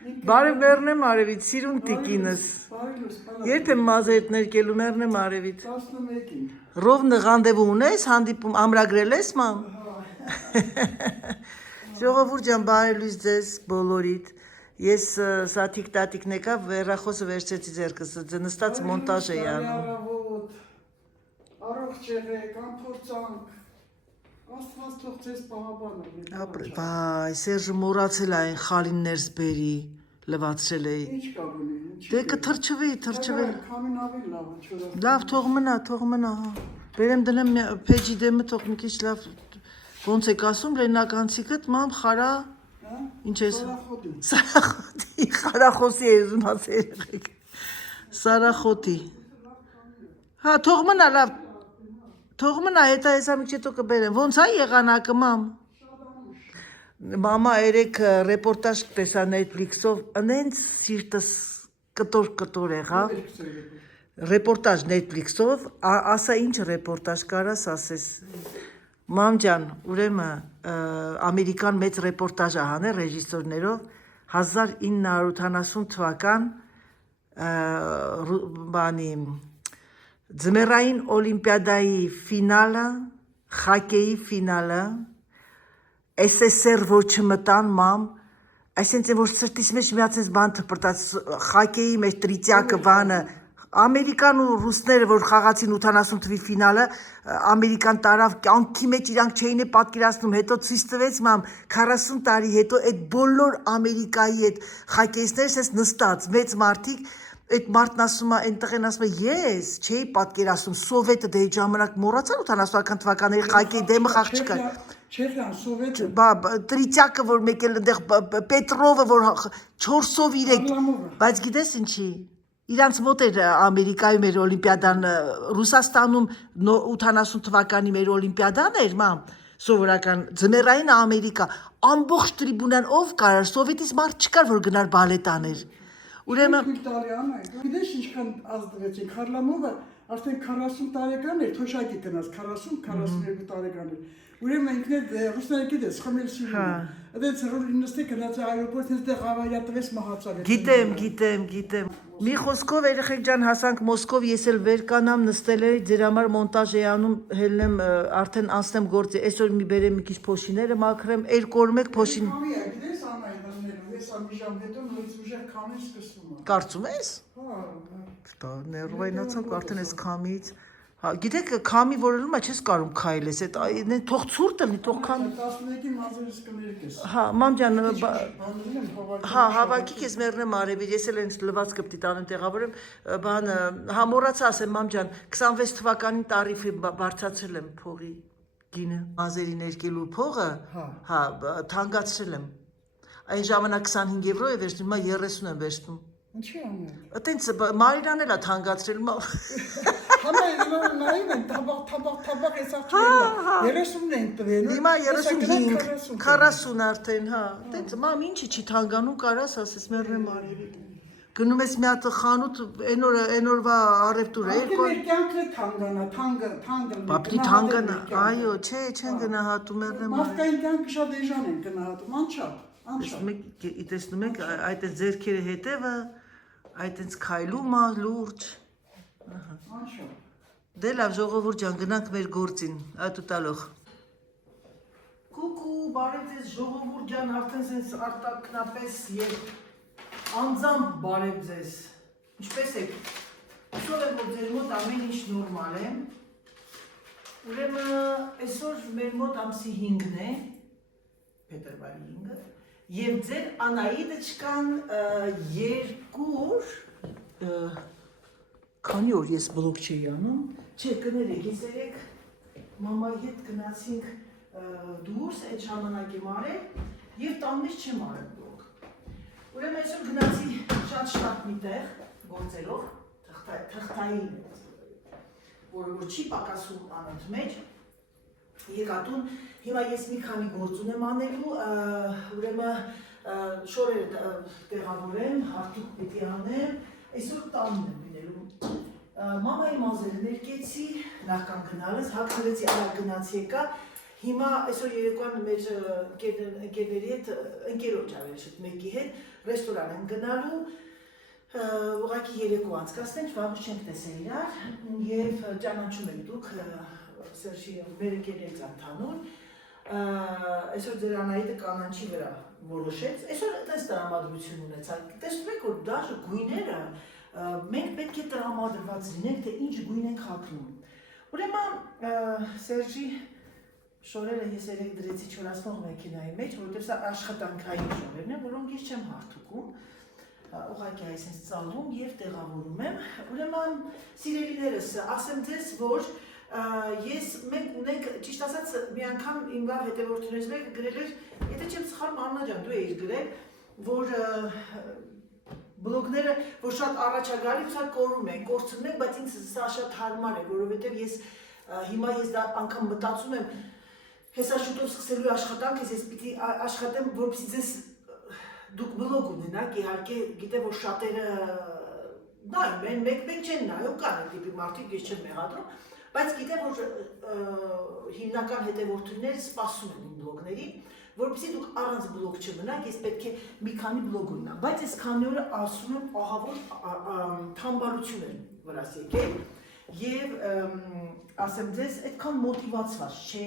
Բարև մեռնեմ արևից, սիրուն տիկինս։ Երբ եմ մազերդ ներկելու մեռնեմ արևից։ 11-ին։ Ռովն ռանդևու ունես, հանդիպում ամրագրել ես մամ։ Ժողովուրդ ջան, բարև լույս ձեզ բոլորիդ։ Ես սա թիկ-տատիկն եկա, վերախոսը վերցեցի ձեռքս, նստած մոնտաժ էի անում։ Առողջ եղեք, անփորձանք։ Աստված թող ձեզ պահապանը։ Վայ, Սերժը մոռացել է այն խալիններս բերի, լվացրել էի։ Ինչ կա բունի։ Դե կթրջվի, թրջվել։ Քամին ավելի լավ է, չորս։ Լավ, թող մնա, հա։ Բերեմ դնեմ փեջի դեմը, թող մի քիչ լավ ոնց եք ասում, լենականցիկդ, մամ, խարա, ինչ ես։ Սարախոտի, խարախոսի է ուզում ասել եղեք։ Սարախոտի։ Հա, թող մնա, լավ։ Թող մնա, հետա հեսա մի չետո կբերեմ։ Ոնց է եղանակը, մամ։ Մամա երեք ռեպորտաժ տեսա Netflix-ով, անենց սիրտս կտոր եղավ։ Ռեպորտաժ Netflix-ով, ասա ինչ ռեպորտաժ կարաս ասես։ Մամ ջան, ուրեմն ամերիկան մեծ ռեպորտաժ է հանել ռեժիսորներով 1970 թվական բանի ձմեռային օլիմպիադայի ֆինալը, խոկեյի ֆինալը, SSR որ չմտան մամ, այսինքն որ սրտիս մեջ միացած բան թպրտած խոկեյի մեջ տրիցյակը բանը Ամերիկան ու ռուսները որ խաղացին 80 թվի ֆինալը Ամերիկան տարավ կյանքի մեջ իրանք չէին պատկերացնում հետո ցույց տվեց մամ 40 տարի հետո այդ բոլոր Ամերիկայի այդ խոկեյիստներս էս նստած մեծ մարդիկ այդ մարդն ասում է այնտեղ են ասում ես չէի պատկերացնում սովետը դե ժամանակ մոռացան 80-ական թվականների խոկեյի դեմը խաղ չկար Չեխիան սովետը տրիցյակը որ մեկ էլ այնտեղ Պետրովը որ 4-ով 3 բայց գիտես ինչի Իրանց մոտ էր Ամերիկայում էր օլիմպիադան Ռուսաստանում 80 թվականի մեր օլիմպիադան էր մամ սովորական ձմեռային Ամերիկա ամբողջ տրիբունան ով կարար սովետից մարդ չկար որ գնար բալետ աներ Ուրեմն գիտես ինչքան ազդվեցին Խարլամովը արդեն 40 տարեկան էր թոշակի գնաց 40-42 տարեկան էր Ուրեմն ինքն ռուսները գիտես խմել սիրում Այդպես նստի գնաց այրոպորտ ինձ հավայա տվեց մահացավ Գիտեմ Մի խոսքով երեխեք ջան հասանք Մոսկով ես էլ վեր կանամ նստել էի ձեր համար մոնտաժ էի անում հելնեմ արդեն անցնեմ գործի այսօր մի բերեմ մի քիչ փոշիները մաքրեմ երկու օր մեկ փոշին Գիտես անայդաները ես ամի ժամ հետո նույնիսկ ուժեղ քամին սկսվում է Կարծում ես Հա ներվայնացանք արդեն այս քամից Հա, գիտեք, քամի որ ելնում է, չես կարում քայլես, այդ թող ցուրտ լինի, թող քամի 11-ին մազերս կներկես։ Հա, մամ ջան, հա, հավաքի քեզ մեռնեմ արևից, ես էլ այնց լվացքը պիտի տանեմ տեղավորեմ, բանը, հա, մոռացա ասեմ, մամ ջան, 26 թվականին տարիֆի բարձրացրել եմ փողի գինը, մազերի ներկելու փողը, հա, թանկացրել եմ։ Այն ժամանակ 25 եվրո է վերցնում, հիմա 30 եմ վերցնում։ Ինչի՞ անել։ Այտենց Մարիրանն էլ է թանկացրել։ Նայում են թաբակ էսա չելա 30-ն են տվել Հիմա 35 40 արդեն հա այտենց մամ ինչի չի թանգանում կարաս ասես մեռնեմ արևի գնում ես մի հատ խանութ այն օրվա առևտուր է երկու կյանքը թանգանա թանգը Բապի թանգանա այո չէ չեն գնահատում մեռնեմ մարդկային կյանքը շատ էժան են գնահատում անչափ Տեսնում եք այդ ձերքերը հետևը այտենց քայլում է լուրջ անչափ Դե լավ ժողովուրդ ջան գնանք մեր գործին այդու տալող Կուկու բարև ձեզ ժողովուրդ ջան արդեն sense արտակնապես եւ անձամբ բարև ձեզ ինչպես եք Հուսով եմ որ ձեր մոտ ամեն ինչ նորմալ է Ուրեմն այսօր մեր մոտ ամսի 5-ն է փետրվարի 5-ը եւ ձեր Անահիտը չկան երկու Քանի օր ես բլոգ չի անում, չէ կներեք, ես երեք մամայի հետ գնացինք դուրս, այդ ժամանակ եմ արել և տանմից չեմ արել բլոգ։ Ուրեմն այսօր գնացի շատ շտապ մի տեղ, գործերով, թղթային, որը որ չի պակասում անոտ մեջ, եկատուն, հիմա ես մի քանի գործ ունեմ անելու, ուրեմն շորեր տեղավորեմ, հարթուկ պիտի անեմ, այսօր տանն եմ լինելու Մամայի մազերը ներկեցի, նախքան գնալս, հագնվեցի արագ գնաց եկա Հիմա այսօր երեկոյան մեր ընկերների հետ, ընկերոջ ավելիշտ մեկի հետ ռեստորան են գնալու, ուղղակի երեկո անցկացնենք, վաղուց չենք տեսել իրար եւ ճանաչում եք դուք Սերժի մեր ընկերներից ընդհանուր, այսօր ձեր Անահիտը կանանչի վրա որոշեց, այսօր այդպես տրամադրություն ունեցա, տեսնում եք, որ դաժե գույները մենք պետք է տրամադրված լինենք, թե ինչ գույն ենք հագնում։ Ուրեմն Սերժի շորերը ես երեք դրեցի չորացնող մեքենայի մեջ, որովհետև սա աշխատանքային շորերն են, որոնք ես չեմ հարթուկում, ուղղակի այսպես ծալում եւ տեղավորում եմ։ Ուրեմն սիրելիներս, ասեմ ձեզ, որ մենք ունենք, ճիշտ ասած, մի անգամ իմ լավ հետևորդներից մեկը գրել էր, եթե չեմ սխալվում, Աննա ջան, դու էիր գրել, որ բլոգները, որ շատ առաջագալի, սա կորում են, կորցնում են, բայց ինձ սա շատ հարմար է, որովհետև հիմա ես դա անգամ մտածում եմ, հեսա շուտով սկսելու աշխատանքս, ես պիտի աշխատեմ, որպեսզի ձեզ դուք բլոգ ունենաք, իհարկե գիտեմ, որ շատերը նայում են, մեկ չեն նայում, կան այդ տիպի մարդիկ, ես չեմ մեղադրում, բայց գիտեմ, որ հիմնական հետևորդուները սպասում են իմ բլոգներին, որպեսզի դուք առանց բլոգ չմնաք, ես պետք է մի քանի բլոգ ունենամ, բայց ես քանի օրը ասում եմ ահավոր թամբարություն են վրաս եկել եւ ասեմ ձեզ, այդքան մոտիվացված չէ,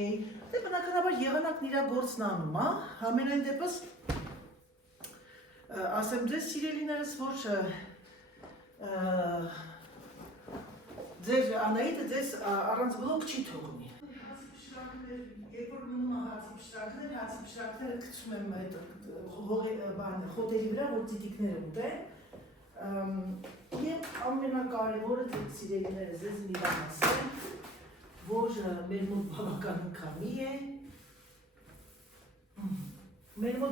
դե բնականաբար եղանակն իր գործն անում, համենայն դեպս ասեմ ձեզ սիրելիներս, որ ձեր Անահիտը ձեզ առանց բլոգ չի թողնի։ Երբ որ մնում հացի պշրակները գցում եմ խոտերի վրա, որ ծիտիկները ուտեն, եւ ամենակարևորը ձեր սիրելիներս ձեզ մի բան ասեմ, որ մեր մոտ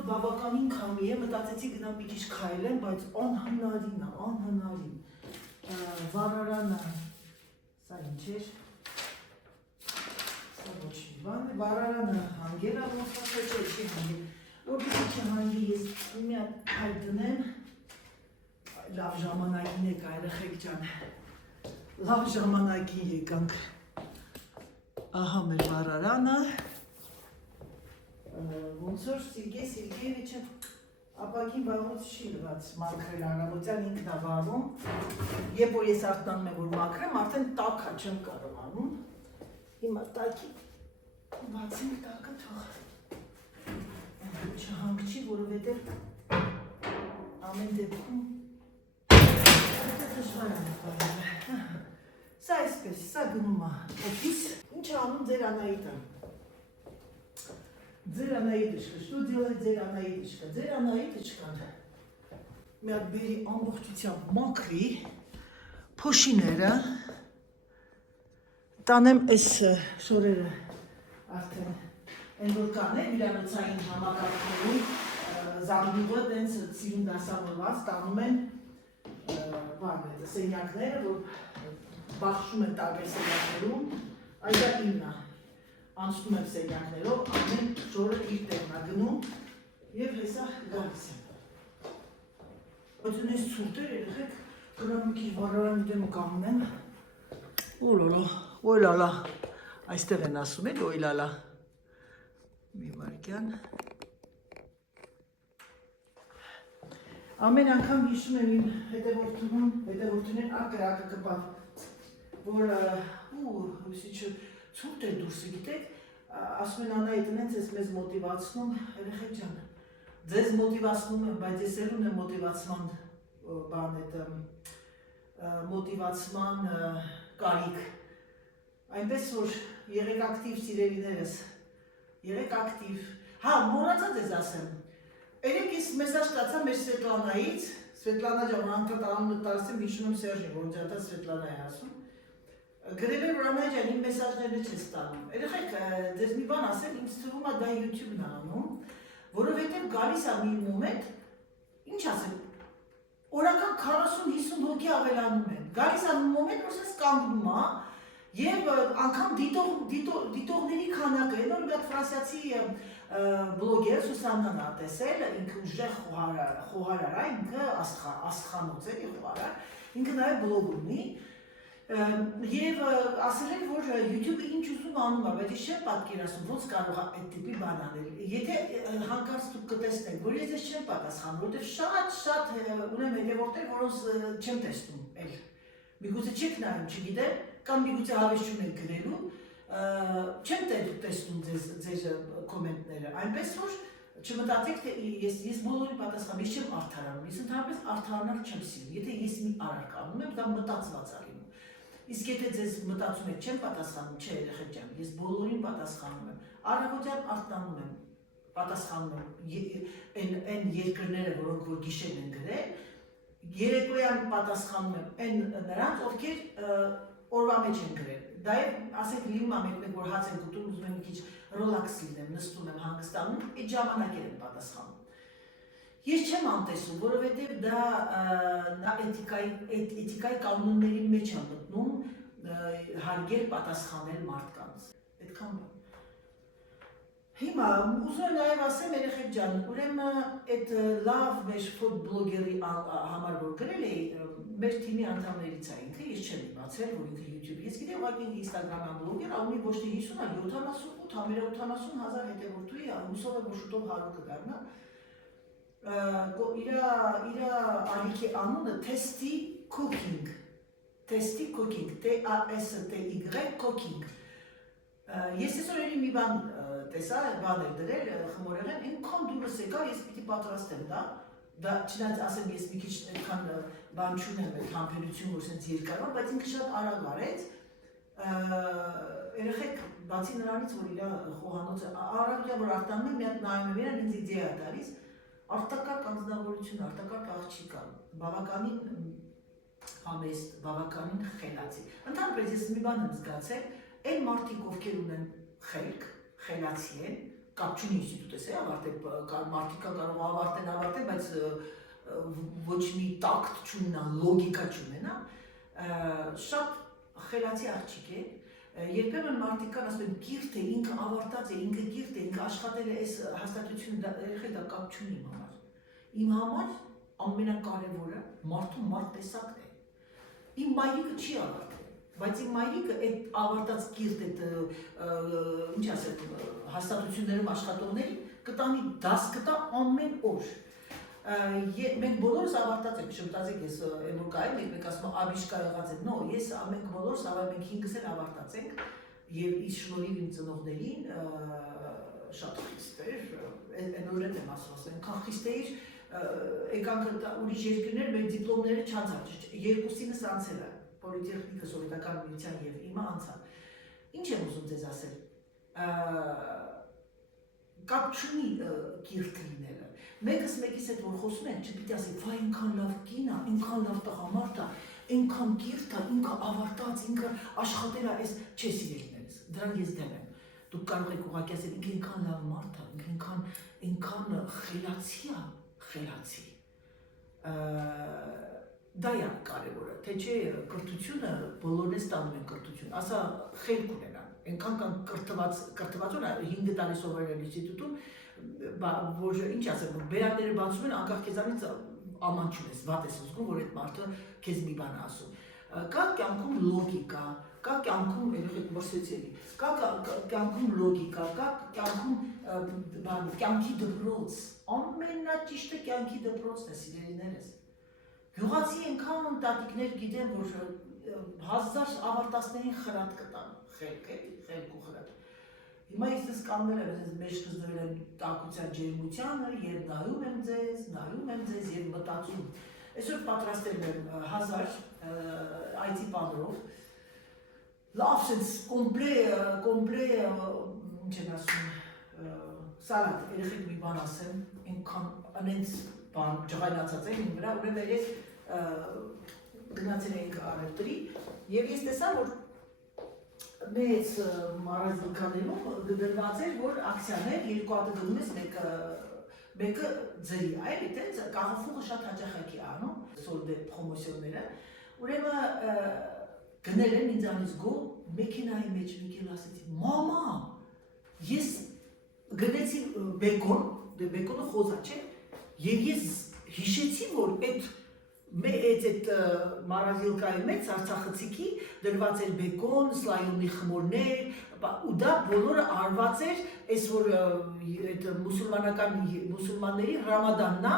բավականին քամի է, մտածեցի գնամ մի քիչ քայլեմ, բայց անհնարին, վառարանը, սա ինչ էր, սա ոչ մի բան է, վառարանը հանգել է, ոնց չի հանգել, որպեսզի չհանգի ես մի հատ հայ դնեմ, լավ ժամանակին եք երեխեք ջան, լավ ժամանակին եկանք, ահա մեր վառարանը, ոնց որ Սերգեյ Սերգեյևիչը ապակին վաղուց չի լված մաքրել առավոտյան ինքն է վառում, երբ որ ես արտանում եմ, որ մաքրեմ, արդեն տաք է, չեմ կարողանում, հիմա տակի բացենք տակը թող չհանգչի, որովհետև ամեն դեպքում դժվար է նկարել։ Սա այսպես, սա գնում է օֆիս, ինչ է անում ձեր Անահիտը։ Ձեր Անահիտышка, что делает ձեր Անահիտышка? Ձեր Անահիտышկան մի հատ բերի ամբողջությամբ մաքրի փոշիները, տանեմ այս շորերը արդեն այն որ կան է հյուրանոցային համակարգերում զամբյուղը տենց սիրուն դասավորված տանում են սենյակները, որ բախշում են տարբեր սենյակներում, այդ դա իմն է, անցնում եմ սենյակներով, ամեն շորը իր տեղն է գնում և հեսա գալիս եմ։ Բայց ունես ցուրտ էր, երեխեք, գնամ մի քիչ վառարանի դեմը կանգնեմ, օй լալա, այստեղ են ասում էլ, օй լալա, մի վարկյան։ Ամեն անգամ հիշում եմ իմ հետևորդուներ ակրակը կպավ, որ ուսիչը ցուրտ է դուրսը գիտեք, ասում են Անահիտն են ձեզ մեզ մոտիվացնում, երեխեք ջան, ձեզ մոտիվացնում եմ, բայց ես էլ ունեմ մոտիվացման բան մոտիվացման կարիք, այնպես որ եղեք ակտիվ սիրելիներս, եղեք ակտիվ, մոռացա ձեզ ասեմ, երեք ես մեսաժ ստացա մեր Սվետլանայից, Սվետլանա ջան, անդադ անունը տարսեմ, հիշում եմ Սերժին, որ ջատա Սվետլանա է ասում, գրել էր, որ Անահիտ ջան, իմ մեսաժները չես ստանում, երեխեք, ձեզ մի բան ասեմ, ինձ թվում է դա YouTube-ն է անում, որովհետև գալիս է մի մոմենտ, ինչ ասեմ, օրական 40-50 հոգի ավելանում են, գալիս է մի մոմենտ, որ սենց կանգնում է, և անգամ դիտողների քանակը, են որ գատ ֆրանսիացի բլոգեր Սուսաննան ա տեսել, ինքը ուժեղ խոհարար է, ինքը աստխանոց էլի խոհարար, ինքը նաև բլոգ ունի, Եվ ասել են, որ YouTube-ը ինչ ուզում անում է, բայց ես չեմ պատկերացնում ոնց կարող է այդ տիպի բան անել։ Եթե հանկարծ դուք կտեսնեք, որ ես չեմ պատասխանում, որովհետև շատ ունեմ հետևորդներ, որոնց չեմ տեսնում էլ։ Միգուցե չեք նայում, չգիտեմ, կամ միգուցե հավես չունեք գրելու, չեմ տեսնում ձեր կոմենտները, այնպես որ չմտածեք, թե ես բոլորին պատասխանում, ես չեմ արդարանում, ես ընդհանրապես արդարանալ չեմ սիրում, եթե ես մի արարք անում եմ, դա մտածված է լինում։ Իսկ եթե ձեզ մտածում եք չեմ պատասխանում, չէ երեխեք ջան, ես բոլորին պատասխանում եմ, առավոտյան արտանում եմ, պատասխանում եմ այն երկրները, որոնք որ գիշեր են գրել, երեկոյան պատասխանում եմ այն նրանց, ովքեր օրվա մեջ են գրել։ Դա է, ասեք լինում է մեկ որ հաց են ուտում, ուզում եմ մի քիչ ռոլաքս լինեմ, նստում եմ, հանգստանում, այդ ժամանակեր եմ պատասխանում։ Ես չեմ անտեսում, որովհետև դա էթիկայի կանոնների մեջ է մտնում հարգել պատասխանել մարդկանց։ Այդքան բան։ Հիմա ուզում եմ նաև ասեմ երեխեք ջան, ուրեմն այդ լավ մեր ֆոդ բլոգերի համար որ գրել էի, մեր թիմի անդամներից է ինքը, ես չեմ իմացել, որ ինքը YouTube, ես գիտեմ ուղղակի Instagram-յան բլոգեր, ունի ոչ թե 50, այլ 78, համարյա 80,000 հետևորդուի, հուսով եմ որ շուտով 100 կդառնա։ Իր ալիքի անունը Tasty Cooking, T-A-S-T-Y Cooking։ Ես այսօր էլի մի բան տեսա, բան էր դրել, խմորեղեն, ինքան դուրս եկա, ես պիտի պատրաստեմ դա չնայած ասեմ ես մի քիչ այդքան բան չունեմ, այդ համբերություն, որ սենց երկար, բայց ինքը շատ արագ արեց, երեխեք բացի նրանից, որ իր խոհանոցը առավոտյան որ արտանում եմ, մի հատ նայում եմ իրան, ինձ իդեա է տալիս, արտակարգ անձնավորություն, արտակարգ աղջիկ կա, բավականին համեստ, բավականին խելացի։ Ընդհանրապես ես մի բան եմ զգացել, այն մարդիկ, ովքեր ունեն խելք, խելացի են, կապ չունի ինստիտուտ է ավարտել, մարդիկա կարող ավարտեն, բայց ոչ մի տակտ չունենա, լոգիկա չունենա, շատ խելացի աղջիկ է, երբեմն մարդիկ կան ասում են կիրթ է, ինքը ավարտած է, ինքը կիրթ է, ինքը աշխատել է այս հաստատությունը, երեխեք դա կապ չունի իմ համար։ Իմ համար ամենակարևորը մարդու մարդ տեսակն է։ Իմ մայրիկը չի ավարտել, բայց իմ մայրիկը այդ ավարտած կիրթ ինչ ասեմ, հաստատություններում աշխատողներին կտանի դաս կտա ամեն օր։ Մենք բոլորս ավարտած ենք, չմտածեք ես որ կայ, մեկ ասում աբիշկա եղած է, նո, ես մենք բոլորս մենք 5-ս էլ ավարտած ենք եւ իր շնորհիվ իմ ծնողներին շատ խիստ էր, այնօրեն եմ ասում, այնքան խիստ էր, եկանք ուրիշ երկրներ մեր դիպլոմները չանցան, երկուսինս անցել է, պոլիտեխնիկը, սովետական միության եւ իմը անցան։ Ինչ եմ ուզում ձեզ ասել, կապ չունի կիրթ լինելը։ Մեկս մեկիս հետ որ խոսում են, չպիտի ասի, վայ ինքան լավ կին է, ինքան լավ տղամարդ է, ինքան կիրթ է, ինքը ավարտած, ինքը աշխատել է, այս չէ սիրելիներս, դրան ես դեմ եմ։ Դուք կարող եք ուղղակի ասել, ինքը ինքան լավ մարդ է, ինքան խելացի է, խելացի։ Դա է կարևորը, թե չէ կրթությունը բոլորն է ստանում են կրթություն, ասա խելք ունենան, այնքան կան կրթված ունա 5 տարի սովորել ինստիտուտում, որ ինչ ասեմ, բերանները բացում են, անկախ քեզանից աման չունես, վատ ես զգում, որ այդ մարդը քեզ մի բան է ասում։ Կա կյանքում լոգիկա, կա կյանքում երեխեք մրսեցելի, կա կյանքում լոգիկա, կա կյանքում կյանքի դպրոց, ամենաճիշտը կյանքի դպրոցն է սիրելիներս։ Գյուղացի ենքան տատիկներ գիտեն, որ 1000 ավարտածներին խրատ կտան, խելք ու խրատ։ Հիմա ես ես կանգնել եմ, ես մեջ կզդրել եմ տակության ջերմությանը և նայում եմ ձեզ և մտածում։ Այսօր պատրաստել եմ 1000 IT պանրով, լավ սենց կոմպլե, ինչ են ասում, սալատ, երեխեք մի բան ասեմ, ինքան անենց բան ջղայնացած են իմ վրա, ուրեմն երես գնացել էինք առևտրի և ես տեսա, որ մեծ մարազինկաներում գրված էր, որ ակցիաներ երկու հատը գնում ես մեկը ձրի, այլ իտենց կաղաֆուղը շատ հաճախակի անում, սորդե պրոմոսյոնները, ուրեմն գնել են ինձանից գո մեքենայի մեջ միկել ասեցի, մամա, ես գնեցի բեկոն, բեկոնը խոզա չէ, և ես հիշեցի, որ այդ այդ մարազիլկայի մեջ Արցախցիքի դրված էր բեկոն, սլայոնի խմորներ, ու դա բոլորը արված էր, այս որ այդ մուսուլմանների Ռամադանն է,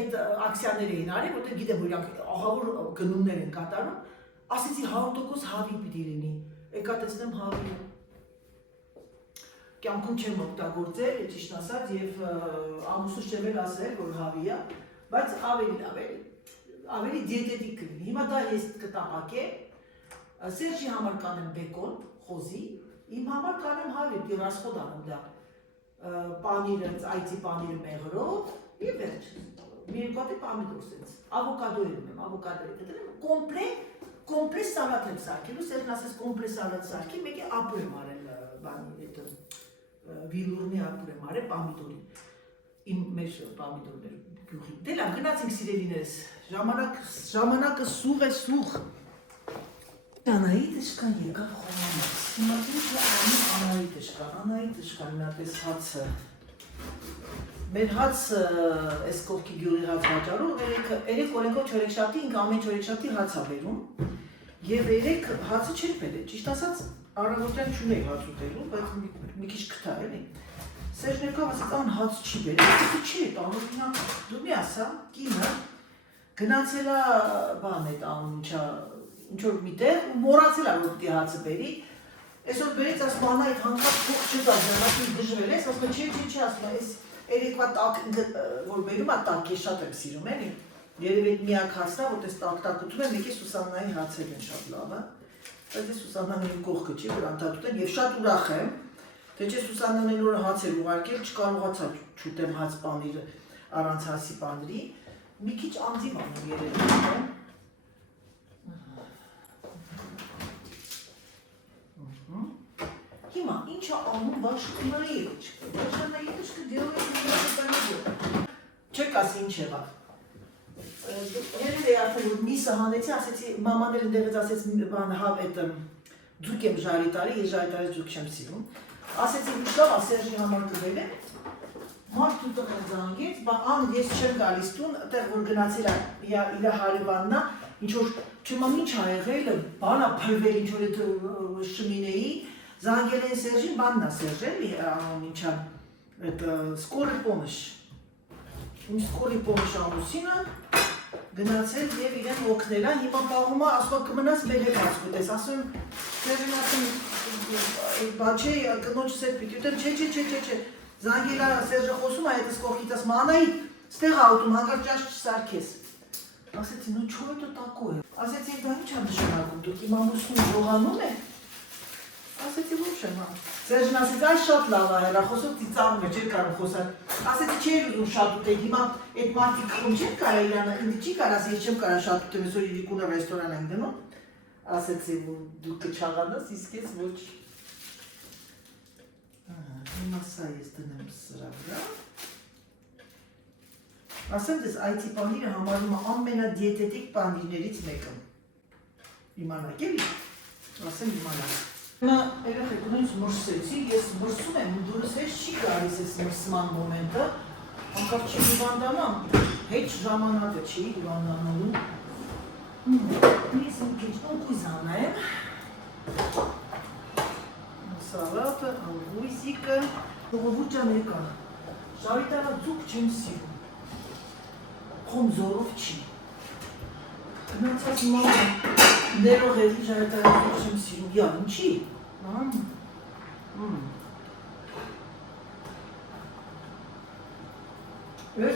այդ ակցիաներ էին արել, որտեղ գիտեմ, որ իրանք ահավոր գնումներ են կատարում, ասեցի 100% հավի պիտի լինի, եկա տեսնեմ հավի։ Կյանքում չեմ օգտագործել, ճիշտ ասած, եւ ամուսուս չեմ էլ ասել, որ հավի է, բայց ավելի դիետետիկ կլինի։ Հիմա դա ես կտապակեմ, Սերժի համար կանեմ բեկոն, խոզի, իմ համար կանեմ հավի, տիրասխոդ անում դա, պանիրը, այծի պանիրը մեղրով, եւ վերջ, մի երկու հատի պամիդոր սենց, ավոկադո եմ, կոմպլետ սալատ եմ սարքելու, Սերժն ասես կոմպլետ սալատ սարքի, մեկ է ապուր եմ արել վիլուրնի ապուր եմ արել պամիդորի, իմ մեր պամիդորներ գյուղի, դե լավ, գնացինք սիրելիներս, ժամանակը սուղ է սուղ, Անայի դժկան եկավ խոմանաց, հիմա ինչ է անում Անայի դժկան, նա տես հացը, մեր հացը, այս կողքի գյուղի հաց վաճարում, երեք օրենքով չորեքշաբթի, ինք ամեն չորեքշաբթի հաց ա բերում, և երեք հացը չէր բերել, ճիշտ ասած, առավոտյան չունեի հաց ուտելու, բայց մի քիչ կթա էլի, Սերժն եկավ ասաց, ան հաց չի բերել, չի է տանում, դու մի ասա, կինը, գնացել է բան էտ անում ինչ-որ միտեղ, ու մորացել է, որ պիտի հացը բերի, այսօր բերեց, ասում անա այդ հանկապ փող չդա, ժամանակին դժվել ես, ասում չէ, ասում այս երեկվա տակ, որ բերում է տակ, ես շատ եմ սիրում, էլի, երև այդ միակ հացն է, որ տես տակ ուտում եմ, մեկ է Սուսաննայի հացել են շատ լավը, բայց ես Սուսաննան իմ կողքը չի, որ անդադուտ են, և շատ ուրախ եմ, թե չէ Սուսաննան են որ հաց էր ուղարկել, չկարողացա չուտեմ հաց պանիրը առանց հացի պանիրի, մի քիչ անձիվ անում երևի, Հիմա, ինչ է անում Վաշկանայի եղջկը, դիով է չեք ասի ինչ եղավ, երել է արդեն որ միսը հանեցի, ասեցի, մաման էլ ընդեղեց ասեց ձուկ եմ ժարի տարի, ես ժարի տարի ձուկ չեմ սիրում, ասեցի ուշլավ, Սերժի համար կվել է, մարդու տղը զանգեց, ան ես չեմ գալիս տուն, տեղ որ գնացել իր հարևաննա, ինչ-որ չմամ ինչ ա եղել, բանա փրվել ինչ-որ էտ շմինեի, զանգել են Սերժին, բաննա Սերժել, ինչա, սկորի պոմշ, իմ սկորի պոմշ ամուսինը, գնացել և իրեն օգնել է, հիմա պաղում է, ասում կմնաս մեր հետ հաց կուտես, ասում, Սերժին ասում, բա չէ, կնոջս հետ պիտի ուտեմ, չէ, զանգել է Սերժը խոսում է, հետս կողքից ասում, Անայի, ստեղ աղուտում, հանգար ճաշ չսարքես, ասեցի, նո չո է տո տակո է, ասեցի, դա ինչ ա նշանակում, դուք իմ ամուսնուն ողանում է, ասեցի ոչ եմ, Սերժն ասեց, այս շատ լավ է հեռախոսով ծիծաղում է, չէր կարող խոսալ, ասեցի չէր ուզում շատ ուտեք, հիմա այդ մարդիկ խում չեն կարա իրանը, ինձ չի կարաս, ես չեմ կարա շատ ուտեմ, այսօր իրիկունը ռեստորան են գնում, ասեցի, դու կչաղանաս, իսկ ես ոչ, հիմա սա ես դնեմ սրա վրա, ասեմ դες այցի պանիրը համարում է ամենադիետետիկ պանիրներից մեկը, իմանակ էլի, ասեմ իմանակ, Նա երեխեք ունենց մրսեցի, ես մրսում եմ, դուրս հետ չի գալիս ես մրսման մոմենտը, անկապ չի հիվանդանամ, հետ ժամանակը չի հիվանդանալու, ես մի քիչ ընկույզ անեմ, սալատը, անգույզիկը, ժողովուրդ ջան եկա, ժարիտարը ձուկ չեմ սիրում, խոմ զորով չի, գնացած մամա, ներող էլի ժարիտարը ձուկ չեմ սիրում, յա, ինչի, Ես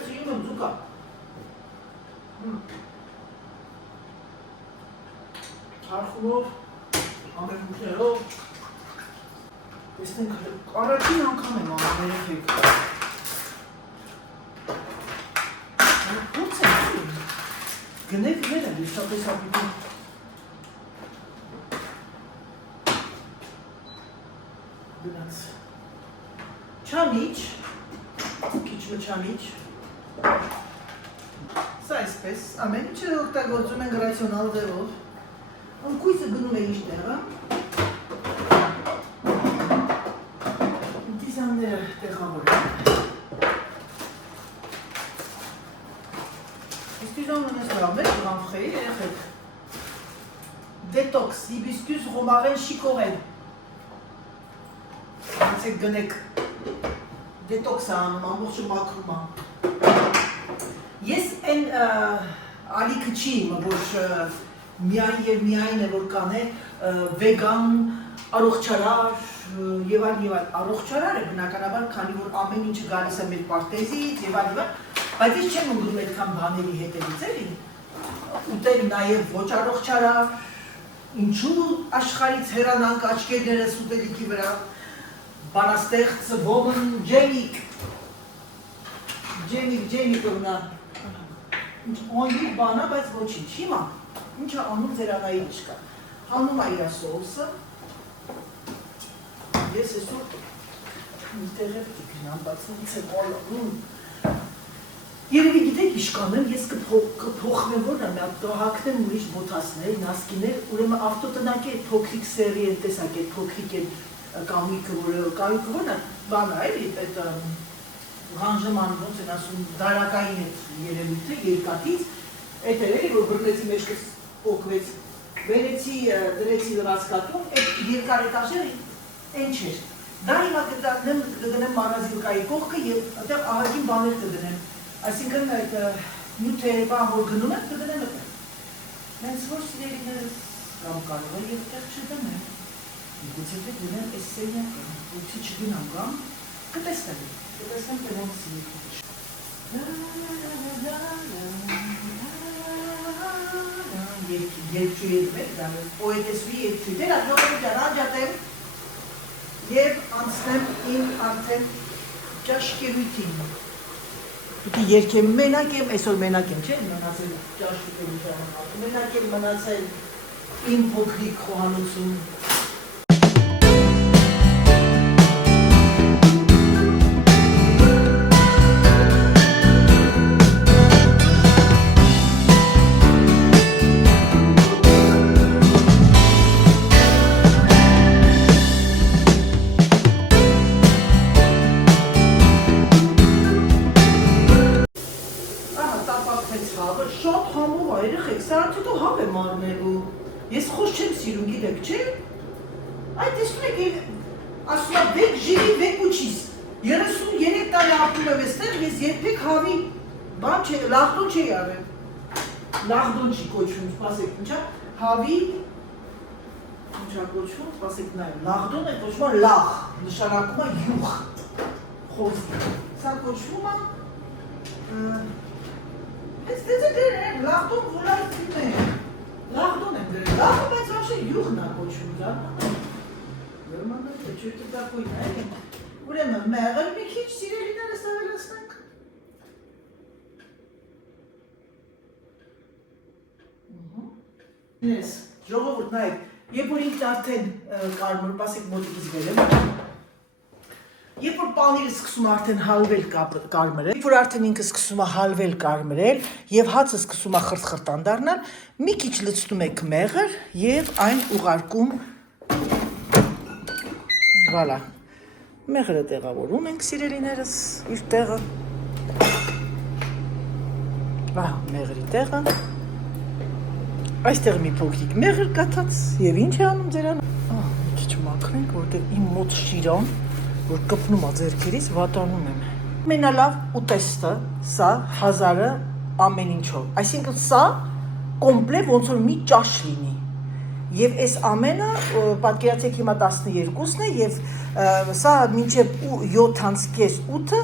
սիրում եմ ձուկա, հարխունով, ամերգուշներով, տեսնենք, առաջին անգամ եմ անում երեխեք, ոնց եմ սիրում, գնեք եմ, ես շատես ապիտում, Չամիչ, քիչ մչամիչ, սա այսպես, ամեն ինչը օգտագործում ենք ռացիոնալ ձևով, ընկույզը գնում է ինչ տեղը, դիզանները տեղավոր են, իսկ Nutrition on est grand frère. Détox, hibiscus, romarin, chicorée. C'est gnek. Détox am ամբողջ մաքրում։ Ես այն ալիքը չի իմ, որ միայն եւ միայն է որ կանե վեգան, առողջարար եւ այլ առողջարար է բնականաբար, քանի որ ամեն ինչը գալիս է մեր պարտեզից եւ այլ, բայց ես չեմ ուզում այդքան բաների հետևից էլի։ Ուտել նաեւ ոչ առողջարար, ինչու աշխարհից հեռանանք աչքերներս ուտելիքի վրա, բանաստեղծ ոմն ջեմիկ օրնա Օնի բանա, բայց ոչինչ, հիմա ինչա անում ձերանայի չկա, հանում այրա սոսը, ես էսուր ինտեղև տիկնան, բայց ինձ է բոլում, երևի գիտեք իշկանեմ, ես կփոխվեմ որնա, հակնեմ ուրիշ բոթասներ, նասկիներ, ուրեմն ավտոտնակ է փոքրիկ սերի են տեսակ է, փոքրիկ է կամույքը որնա, բանա էլի, այդ Rangeman ոնց են ասում դարակային է երևույթը երկաթից, այդ էր էլի, որ բրկեցի մեջքս պոկվեց, վերեցի դրեցի լրացկատում, այդ երկար էտաժերը են չէր։ Դա հիմա կդնեմ մարազիլկայի կողքը և այդեղ ահագին բաներ կդնեմ, այսինքն այդ նյութեր բան, որ գնում եմ, կդնեմ այդեղ։ Հենց որ սիրելիներս կամ կարող է և այդեղ չդնեմ, միգուցե թե դնեմ այս սենյակը, որցի չգնամ կամ կտեսնեմ։ Կտեսնեմ թե ոնց սիրելիներ։ Երկչույի պոետեսվի երկչույի, դեր ատյողը ճարանջատեմ և անցնեմ իմ արդեն ճաշկերույթին։ Պիտի երկեմ մենակ եմ, այսօր մենակ եմ, չէ, մնացել ճաշկերույթան, մենակ եմ մնացել իմ փոքրիկ խոհանոցում։ Շատ համով է, երեխեք, սրանց հետո հավ եմ արնելու, ես խոշ չեմ սիրում, գիտեք, չէ, այդ տեսնում եք, ասում է վեք ժիվի վեք ուչիս, 33 տարի ապրում եմ էստեղ, ես երբեք հավի, բան չէ, լախդոն չէի արել, լախդոն չի կոչվում, սպասեք, ինչա, հավի, ինչա կոչվում, սպասեք նայում, լախդոն է կոչվում է լախ, նշանակում է յուղ, խոսք, սա կոչվում է, Ես դեզը դրել լախդոն վոլայթին է, լախդոն եմ դրել, լախը բայց վաշը յուղն է կոչում դարմանը, յորմանը չույթը դակույն է, ուրեմն մեղր մի քիչ սիրելիներս ավելացնենք, Ես, ժողովուրդ նայեք, երբ որ ինքն արդեն կարմր, պասեք մոտիկից վերեմ, Երբ որ պանիրը սկսում արդեն հալվել կարմրել, երբ որ արդեն ինքը սկսում է հալվել կարմրել և հացը սկսում է խրտ-խրտան դառնալ, մի քիչ լցնում եք մեղր և այն ուղարկում, վալա, մեղրը տեղավորում ենք սիրելիներս իր տեղը, մեղրի տեղը, այստեղ մի փոքրիկ մեղր կաթած և ինչ է անում ձերան, մի քիչ մաքրենք, որտեղ իմ մոտ շիրան, որ կպնում է ձերքերից, վատանում եմ։ Մենալավ ուտեստը, սա հազարը ամեն ինչով, այսինքն սա կոմպլե ոնց որ մի ճաշ լինի։ Եվ այս ամենը, պատկերացեք հիմա 12-ն է և սա մինչև 7:30-8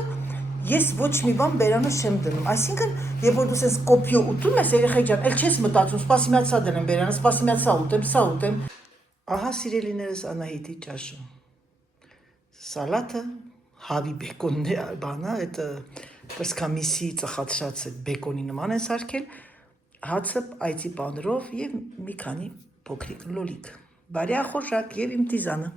ես ոչ մի բան բերանս չեմ դնում, այսինքն երբ որ դու սենց կոպիո ուտում ես, երեխեք ջան, էլ չես մտածում, սպասի միած սա դնեմ բերանը, սպասի միած սա ուտեմ, Ահա սիրելիներս Անահիտի ճաշում։ Սալատը, հավի բեկոնն է բանը, այդ կրսկամիսի ծխացրած բեկոնի նման է սարքել, հացը այծի պանրով և մի քանի փոքրիկ լոլիկ։ Բարի ախորժակ և իմ տիզանը։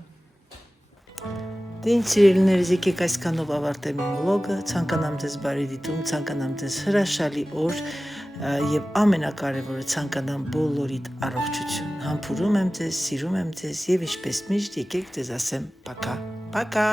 Դե ինչ սիրելիներս, եկեք այսքանով ավարտեմ իմ վլոգը, ցանկանամ ձեզ բարի դիտում, ցանկանամ ձեզ հրաշալի օր և ամենակարևորը ցանկանամ բոլորիդ առողջություն։ Համբուրում եմ ձեզ, սիրում եմ ձեզ և ինչպես միշտ եկեք ձեզ ասեմ պակա, պակա։